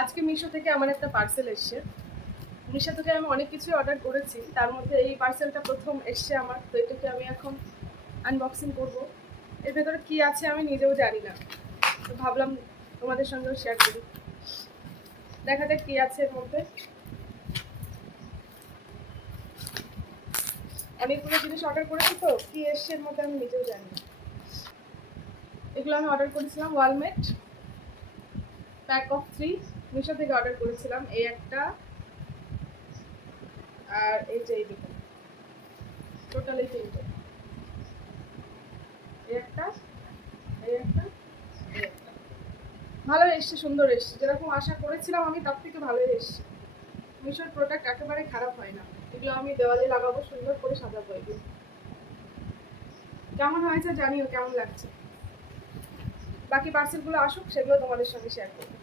আজকে মিশো থেকে আমার একটা পার্সেল এসছে। মিশো থেকে আমি অনেক কিছুই অর্ডার করেছি, তার মধ্যে এই পার্সেলটা প্রথম এসছে আমার। তো এটাকে আমি এখন আনবক্সিং করব। এর ভেতরে কি আছে আমি নিজেও জানি না, তো ভাবলাম তোমাদের সঙ্গেও শেয়ার করি। দেখা যাক কি আছে এর মধ্যে। অনেকগুলো জিনিস অর্ডার করেছি, তো কি এসছে এর মধ্যে আমি নিজেও জানি না। এগুলো আমি অর্ডার করেছিলাম ওয়ালমেট প্যাক অফ 3, মিশো থেকে অর্ডার করেছিলাম। এই একটা, আর এই যে এই দুটো, টোটাল এই তিনটে। এই একটা, এই একটা, এই একটা। ভালো এসছে, সুন্দর এসছে, যেরকম আশা করেছিলাম আমি তার থেকে ভালোই এসছে। মিশোর প্রোডাক্ট একেবারে খারাপ হয় না। এগুলো আমি দেওয়ালে লাগাবো, সুন্দর করে সাজাবো। এগুলো কেমন হয়েছে জানিও, কেমন লাগছে। বাকি পার্সেলগুলো আসুক, সেগুলো তোমাদের সঙ্গে শেয়ার করবো।